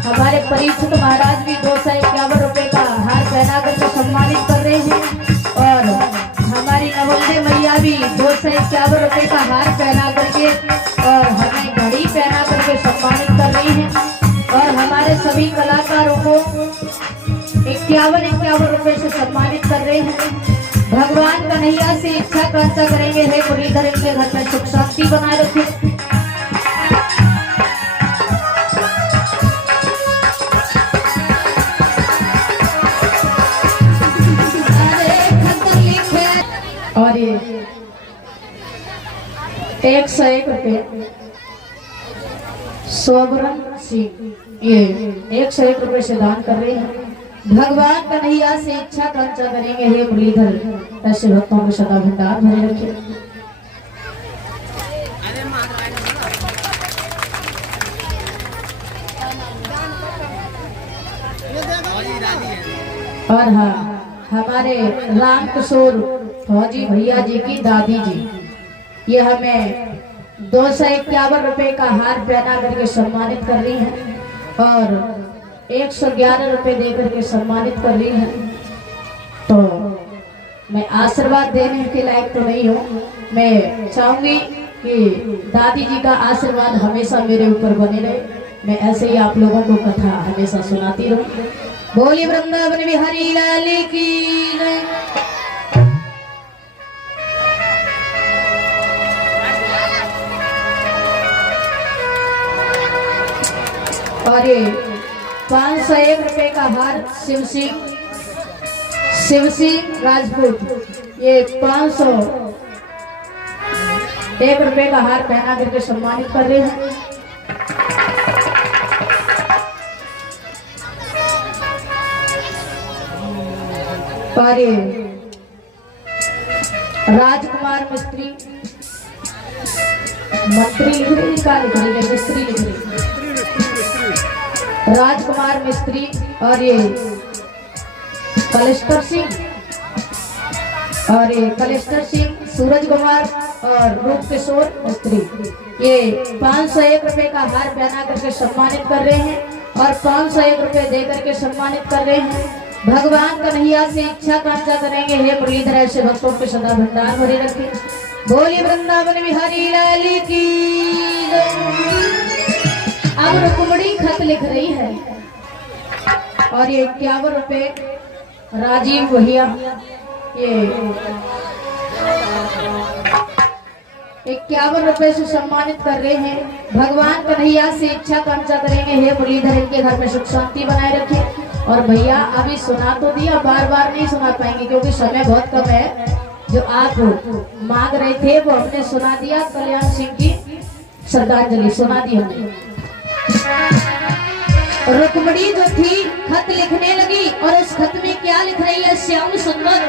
हमारे परीक्षित महाराज भी 251 रुपए का हार पहना करके सम्मानित कर रहे हैं और हमारी नवलदेव भैया भी 251 रुपए का हार पहना करके और हमें घड़ी पहना करके सम्मानित कर रही हैं। और हमारे सभी कलाकारों को 51 रुपए से सम्मानित कर रहे हैं। भगवान कन्हैया से इच्छा कांक्षा करेंगे, हे मुरलीधर इनके घर में सुख शांति बनाए रखे। 101 रुपये सोबरन सिंह ये 101 रुपये से दान कर रहे हैं। भगवान कन्हैया से इच्छा कांक्षा करेंगे, हे मुरलीधर ऐसे भक्तों को सदा भंडार भरे रखे। और हाँ, हमारे राम किशोर फौजी भैया जी की दादी जी ये हमें 251 रुपये का हार पहना करके सम्मानित कर रही हैं और 111 रुपये दे करके सम्मानित कर रही हैं। तो मैं आशीर्वाद देने के लायक तो नहीं हूँ, मैं चाहूंगी कि दादी जी का आशीर्वाद हमेशा मेरे ऊपर बने रहे, मैं ऐसे ही आप लोगों को कथा हमेशा सुनाती रहूं। बोली वृंदावन बिहारी लाल की जय। और ये 501 रुपये का हार शिव सिंह राजपूत ये 501 रुपये का हार पहना करके सम्मानित कर रहे हैं। और ये राजकुमार मिस्त्री मंत्री लिख रही है, मिस्त्री लिख रही राजकुमार मिस्त्री और ये कलेस्टर सिंह सूरज कुमार और रूप किशोर मिस्त्री ये 501 रुपये का हार पहना करके सम्मानित कर रहे हैं और 501 रुपये दे करके सम्मानित कर रहे हैं। भगवान कन्हैया से इच्छा कांक्षा करेंगे, हे मुरलीधर ऐसे भक्तों के सदा भंडार भरे रखे। बोली वृंदावन बिहारी लाल की जय। अब रुक्मणी खत लिख रही है और ये 51 रुपये राजीव भैया ये 51 रुपये से सम्मानित कर रहे हैं। भगवान कन्हैया से इच्छा कांक्षा करेंगे, हे मुरलीधर इनके घर में सुख शांति बनाए रखे। और भैया अभी सुना तो दिया, बार बार नहीं सुना पाएंगे क्योंकि समय बहुत कम है। जो आप मांग रहे थे वो हमने सुना दिया, कल्याण सिंह की श्रद्धांजलि सुना दी हमने। रुक्मणी जो थी खत लिखने लगी और उस खत में क्या लिख रही है, श्याम सुंदर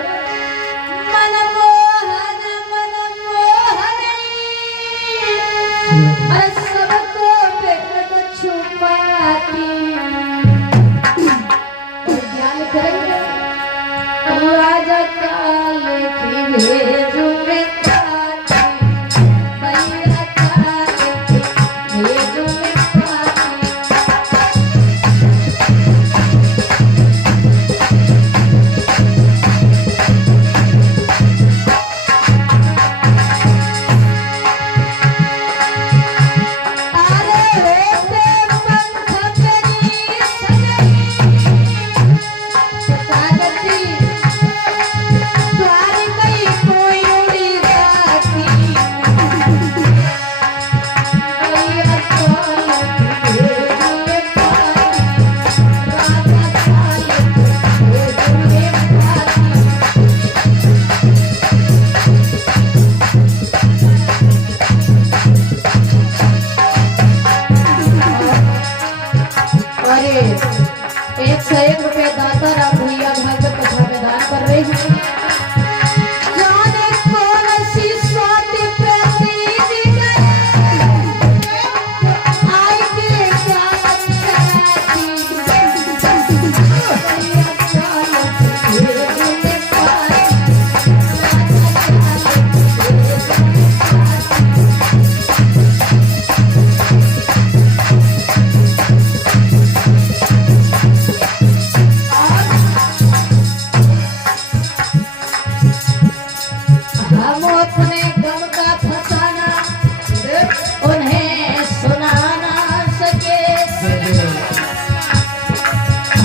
मनमोहन मनमोहन अरे सबको बेहद छुपाती क्या लिख रही है, राजा काल की भेजू में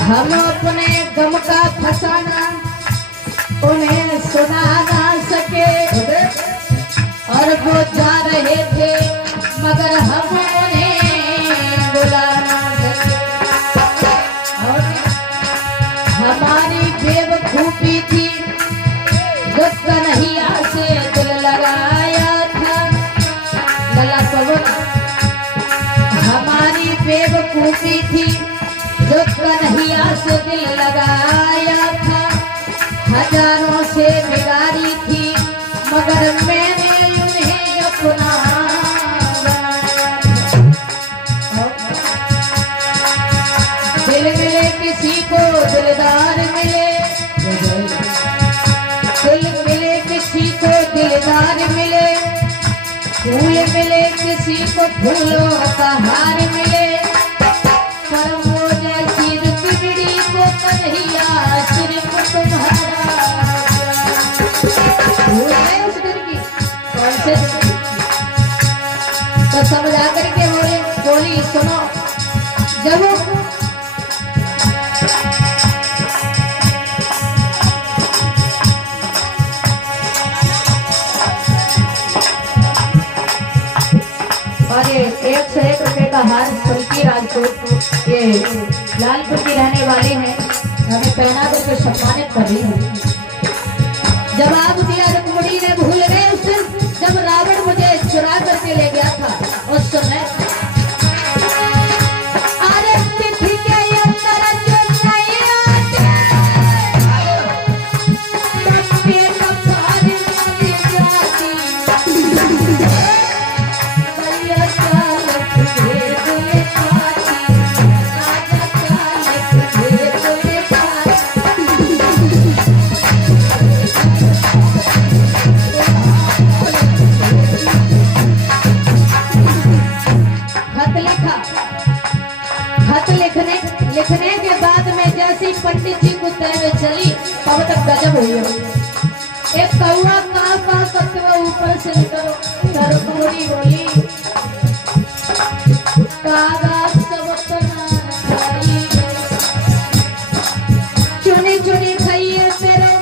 हम अपने गम का फसाना उन्हें सुना ना सके और वो जा रहे थे मगर हम उन्हें बुला ना सके। और हमारी बेवकूफी थी जो कन्हैया से दिल लगाया था रूपी थी जो कन्हैया से दिल लगाया था, हजारों से बिगाड़ी थी मगर मैंने उन्हें अपना बनाया। दिल मिले किसी को दिलदार मिले, दिल मिले किसी को दिलदार मिले, फूल मिले किसी को फूलों का हार मिले, पर वो जैसी रुकमणी को कन्हैया सिर्फ तुम्हारा। भूल गए उस दिन की कौन से दिन? तो समझा करके बोली सुनो, जब और ये 1 से 1 रुपए का हार सुल्की राजपूत ये लालपुर की रहने वाली हैं, हमें पहना करके सम्मानित कर रही है। जवाब दिया रुक्मिणी ने, भूल गए उस दिन जब रावण मुझे चुरा करके ले गया था, उस समय अरे तिथि के अंदर जो नहीं आते, तब ये कपाल नहीं जाती। लिखने के बाद में जैसी पंडित जी को तय चली तब तक गजब हो गया। एक कौआ का करते हुए ऊपर से निकलो रुक्मिणी बोली, चुनी चुनी खाइए तेरे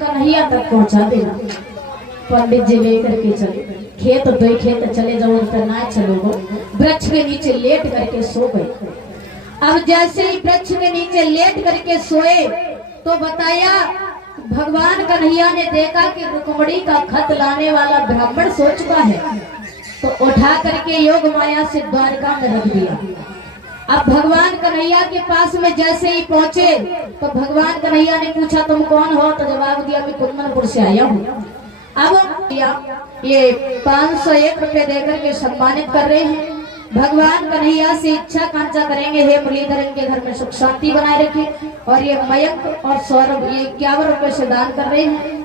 कन्हैया तक पहुंचा देना। पंडित जी लेकर के चले, खेत 2 खेत चले जाओ, उस पर ना चलोगे, वृक्ष के नीचे लेट करके सो गए। अब जैसे ही वृक्ष के नीचे लेट करके सोए तो बताया भगवान कन्हैया ने देखा कि रुक्मिणी का खत लाने वाला ब्राह्मण सो चुका है, तो उठा करके योग माया से द्वारका में रख दिया। अब भगवान कन्हैया के पास में जैसे ही पहुंचे तो भगवान कन्हैया ने पूछा तुम कौन हो? तो जवाब दिया मैं कुंदनपुर से आया हूँ। अब ये 501 रुपए देकर के सम्मानित कर रहे हैं। भगवान कन्हैया से इच्छा कांक्षा करेंगे, हे मुरलीधर इनके घर में सुख शांति बनाए रखे। और ये मयंक और सौरभ ये 51 रुपए से दान कर रहे हैं।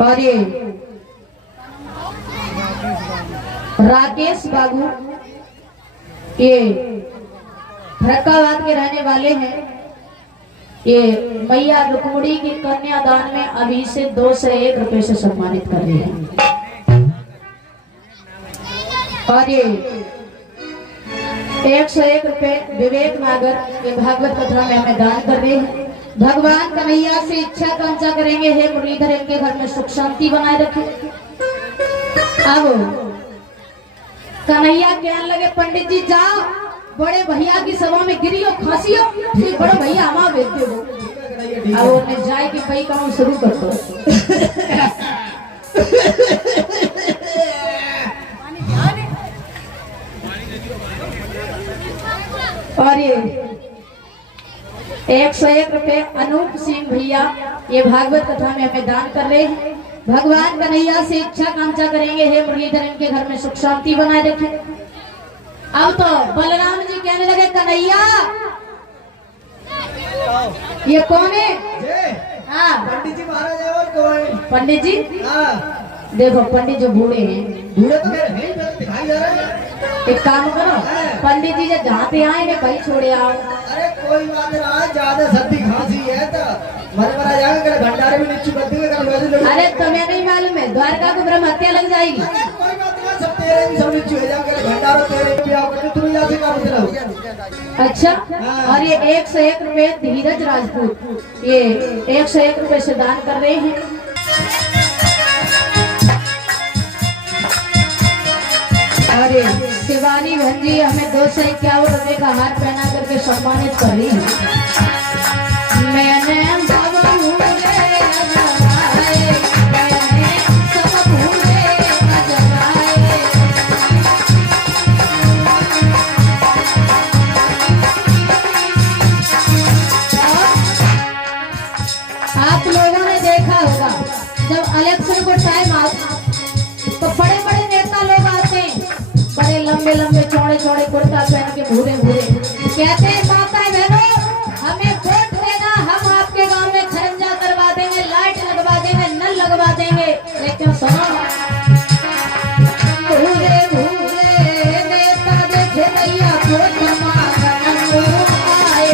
और ये राकेश बाबू ये फरक्काबाद के रहने वाले हैं। ये मैया रुक्मिणी की कन्यादान में अभी से 2 से 1 रुपए से सम्मानित कर रहे हैं। और ये 101 रुपए विवेक नागर ये भागवत कथा में हमें दान कर रहे हैं। भगवान कन्हैया से इच्छा कांक्षा करेंगे, हे मुरलीधर इनके घर में सुख शांति बनाए रखे। अब कन्हैया कहने लगे पंडित जी जाओ बड़े भैया की सभा में गिरियो खांसियो, फिर बड़े भैया हमारा भेजते हो। अब उन्हें जाए कि भाई काम शुरू कर दो। और ये 101 रुपए अनूप सिंह भैया ये भागवत कथा में हमें दान कर रहे हैं। भगवान कन्हैया से इच्छा कांक्षा करेंगे, हे मुरलीधर इनके घर में सुख शांति बनाए रखे। अब तो बलराम जी कहने लगे, कन्हैया ये कौन है? हाँ पंडित जी महाराज है, और कौन? पंडित जी। हाँ देखो पंडित जो बूढ़े हैं, बूढ़े तो मेरे हैं, दिखाई दे रहे हैं। एक काम करो, पंडित जी जब जहाँ पे आए भाई छोड़े आओ। अरे कोई बात नहीं, ज्यादा सर्दी खांसी है तो मरा जाएगा, कल भंडारे में नीचे कर देंगे, कल वैसे लोग। अरे तुम्हें नहीं मालूम है द्वारका को ब्रह्म हत्या लग जाएगी। अरे कोई बात नहीं, सब तेरे भी सब नीचे हो जाएंगे, कल भंडारा तेरे भी आओ करके तुम यहाँ से काम चलाओ। अच्छा और ये 101 रुपए धीरज राजपूत ये 101 रुपए से दान कर रहे हैं। अरे शिवानी बहन जी हमें 251 रुपए का हार पहना करके सम्मानित कर रही है। मैंने सब भूले अजमाए, मैंने सब भूले अजमाए। आप लोगों ने देखा होगा जब इलेक्शन को टाइम आता तो बड़े बड़े नेता लोग आते हैं, बड़े लंबे लंबे चौड़े चौड़े कुर्ता पहन के भूरे भूरे, कहते हैं माता बहनों हमें वोट देना, हम आपके गांव में खरंजा करवा देंगे, लाइट लगवा देंगे, नल लगवा देंगे। लेकिन सुनो, भूरे भूरे नेता देखे भैया वोट मांगने आए।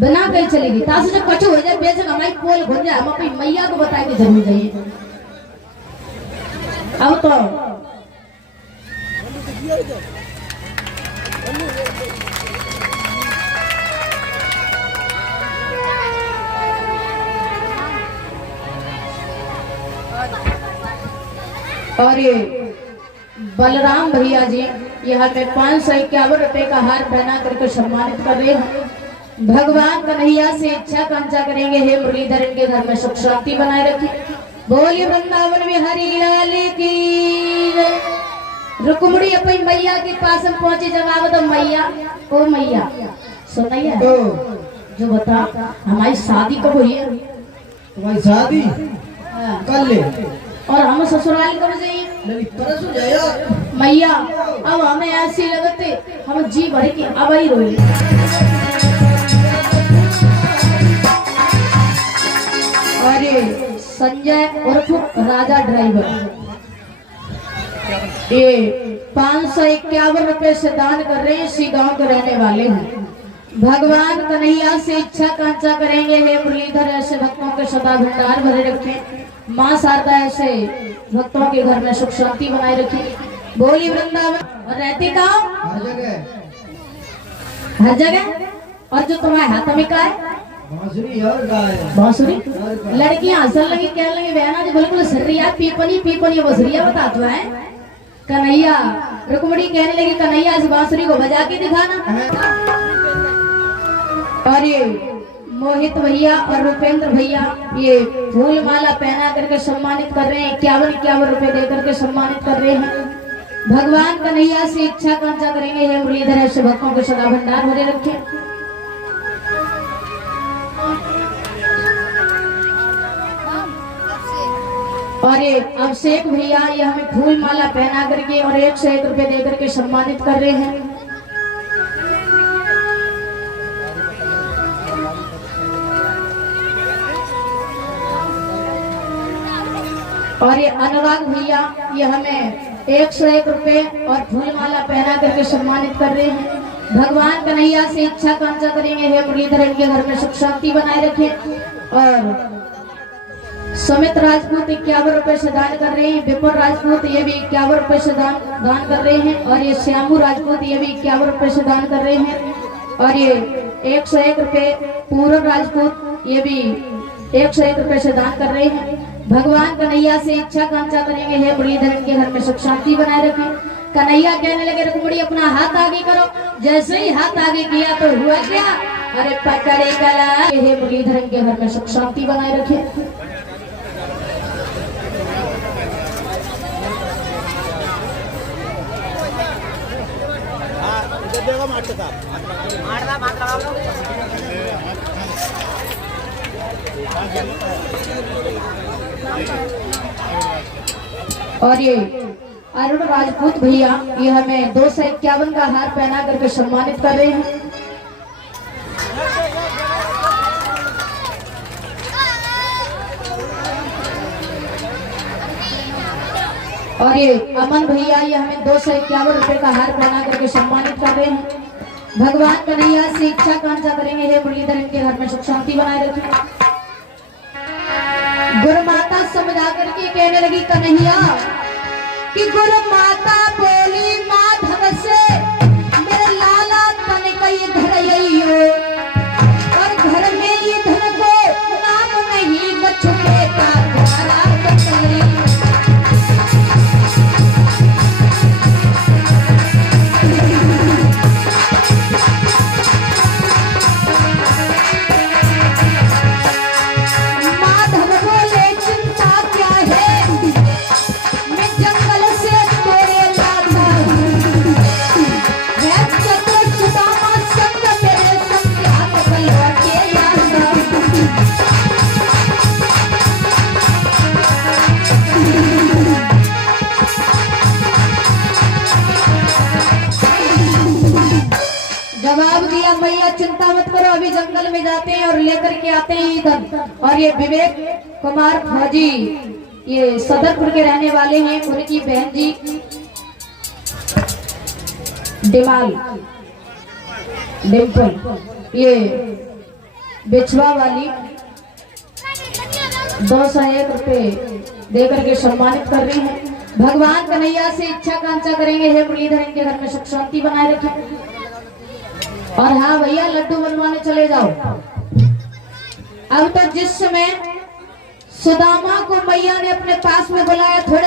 बना कहीं चलेगी तासु जब कचू हो जाए बेचक हमारी पोल घुन जाए, हम अपनी मैया को बताए कि जरूर जाइए। अब तो और ये बलराम भैया जी यहाँ पे 551 रुपए का हार पहना करके सम्मानित कर रहे हैं। भगवान कन्हैया से इच्छा कांक्षा करेंगे, हे मुरलीधर इनके घर में सुख शांति बनाए रखे। बोलिए वृंदावन बिहारी लाल की। रुक्मणी अपनी मैया के पास हम पहुंचे, जवाब दो मैया, ओ मैया सुनिए जो बता हमारी शादी कब हुई है? तुम्हारी शादी कल ले और हम ससुराल कब जाइए? परसों जाइए मैया। अब हमें ऐसी लगते हम जी भर की अब ही रोई। अरे संजय उर्फ राजा ड्राइवर ये 551 रुपए से दान कर रहे हैं, इसी गांव के रहने वाले हैं। भगवान कन्हैया से इच्छा कांक्षा करेंगे, हे मुरलीधर ऐसे भक्तों के सदा भंडार भरे रखें, माँ शारदा ऐसे भक्तों के घर में सुख शांति बनाए रखें। बोली वृंदावन। और रहती कहाँ? हर जगह। और जो तुम्हारे हाथ में का है? बांसुरी। लड़कियां हंसन लगी, कहने लगी बहना जी बिल्कुल सर्रिया पीपनी पीपनी बसरिया बता तो है। कन्हैया रुक्मणी कहने लगी कन्हैया इस बांसुरी को बजा के दिखाना। और ये मोहित भैया और रुपेंद्र भैया ये फूल माला पहना करके सम्मानित कर रहे हैं, 51 रुपए दे करके सम्मानित कर रहे हैं। भगवान कन्हैया से इच्छा कांक्षा करेंगे, हे मुरलीधर ऐसे भक्तों को सदा भंडार भरे रखे। और ये अभिषेक भैया ये हमें फूल माला पहना करके और 101 रुपए दे करके सम्मानित कर रहे हैं। और ये अनुराग भैया ये हमें 101 रुपए और फूल माला पहना करके सम्मानित कर रहे हैं। भगवान कन्हैया से इच्छा कांक्षा करेंगे, हे मुरलीधर इनके घर में सुख शांति बनाए रखे। और सुमित राजपूत 51 रुपए से दान कर रहे हैं। विपुल राजपूत ये भी 51 रुपए से दान कर रहे हैं। और ये श्यामू राजपूत ये भी 51 रुपए से दान कर रहे हैं। और ये 101 रुपए पूरब राजपूत ये भी 101 रुपए से दान कर रहे हैं। भगवान कन्हैया से इच्छा कांक्षा करेंगे, हे मुरलीधर इनके घर में सुख शांति बनाए रखें। कन्हैया कहने लगे रुक्मणी अपना हाथ आगे करो। जैसे ही हाथ आगे किया तो हुआ क्या? अरे पकड़े गला, हे मुरलीधर इनके घर में सुख शांति बनाए रखे। और ये अरुण राजपूत भैया ये हमें 251 का हार पहना करके सम्मानित कर रहे हैं। और ये अमन भैया ये हमें 251 रुपए का हार पहना करके सम्मानित कर रहे हैं। भगवान कन्हैया से इच्छा कांक्षा करेंगे, हे मुरलीधर इनके घर में सुख शांति बनाए रखें। गुरु माता समझा करके कहने लगी कन्हैया कि गुरु माता बोली माधव से मेरे लाला तन कई धरइयो और घर में ये धन को नाम नहीं बछुए का द्वारा बचई। जवाब दिया मैया चिंता मत करो, अभी जंगल में जाते हैं और लेकर के आते हैं इधर। और ये विवेक कुमार फौजी ये सदरपुर के रहने वाले हैं, उनकी बहन जी डिमाल डिम्पल ये बिछवा वाली 201 रुपए देकर के सम्मानित कर रही है। भगवान कन्हैया से इच्छा कांक्षा करेंगे, हे मुरलीधर इनके घर में सुख शांति बनाए रखें। और हाँ भैया लड्डू बनवाने चले जाओ। अब तो जिस समय सुदामा को मैया ने अपने पास में बुलाया थोड़े